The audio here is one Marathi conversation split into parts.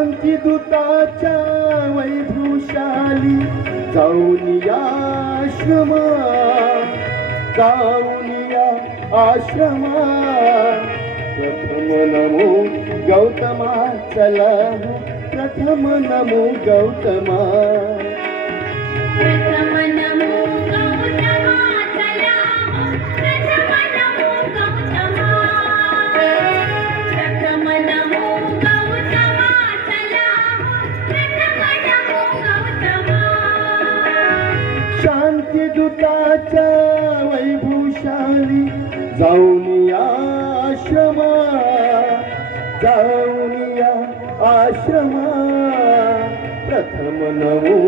शांती दूताच्या वैभवशाली जाऊन या आश्रमा, जाऊन या आश्रमा। प्रथम नमो गौतमा, चला प्रथम नमो गौतमा। प्रथम नमो गौतमा, चला प्रथम नमो गौतमा। प्रथम नमो गौतमा, चला प्रथम नमो गौतमा। शांती दूताच्या वैभवशाली जाऊन या आश्रमा, जाऊन या आश्रमा। प्रथम नमो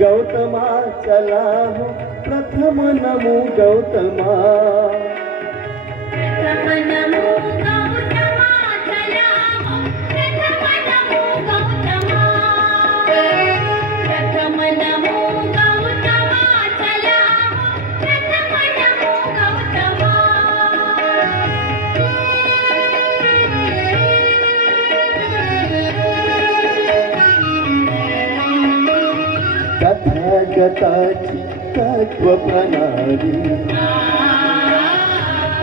गौतमा, चला प्रथम नमो गौतमा। प्रथम नमो गौतमा, चला प्रथम नमो गौतमा। प्रथम नमो गौतमा, चला प्रथम नमो गौतमा। तथागताची तत्व प्रणाली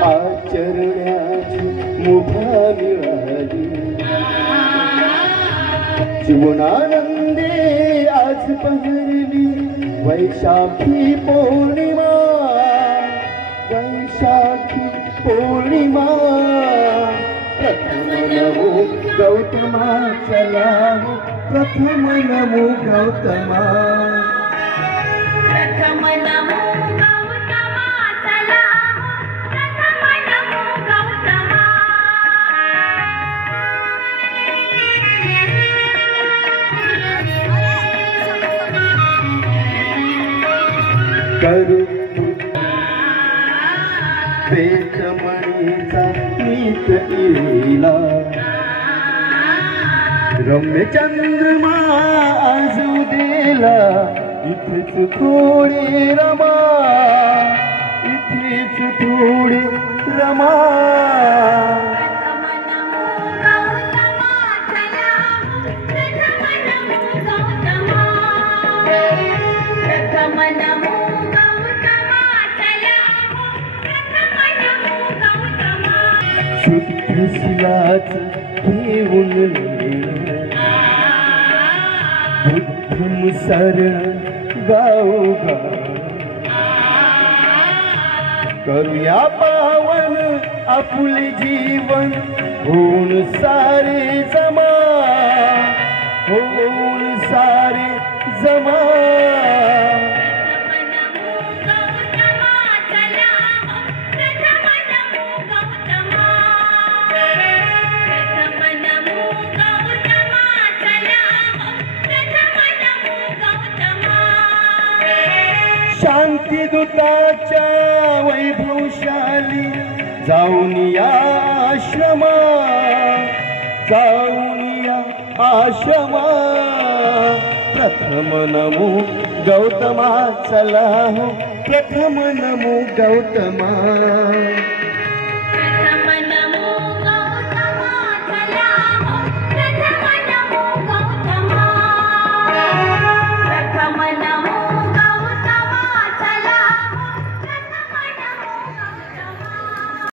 आचरण्याची मुभा मिळाली। जीवनानंदे आज बहरली वैशाखी पौर्णिमा, वैशाखी पौर्णिमा। प्रथम नमो गौतमा, चला प्रथम नमो गौतमा। प्रथम नमो गौतमा, चला प्रथम नमो गौतमा। करू वेदमणीचा नीत इला, रम्य चंद्रमा आज उदेला। इथेच थोडे रमा, इथेच थोडे रमा। प्रथम नमो गौतमा, चला प्रथम नमो गौतमा। प्रथम नमो गौतमा, चला प्रथम नमो गौतमा। शुद्ध शिलाच घेऊन बुद्धम शरण गाऊ गा। करूया पावन आपुले जीवन, होऊन सारे जमा, होऊन सारे जमा। शांती दूताच्या वैभवशाली जाऊन या आश्रमा, जाऊन या आश्रमा। प्रथम नमो गौतमा, चला प्रथम नमो गौतमा।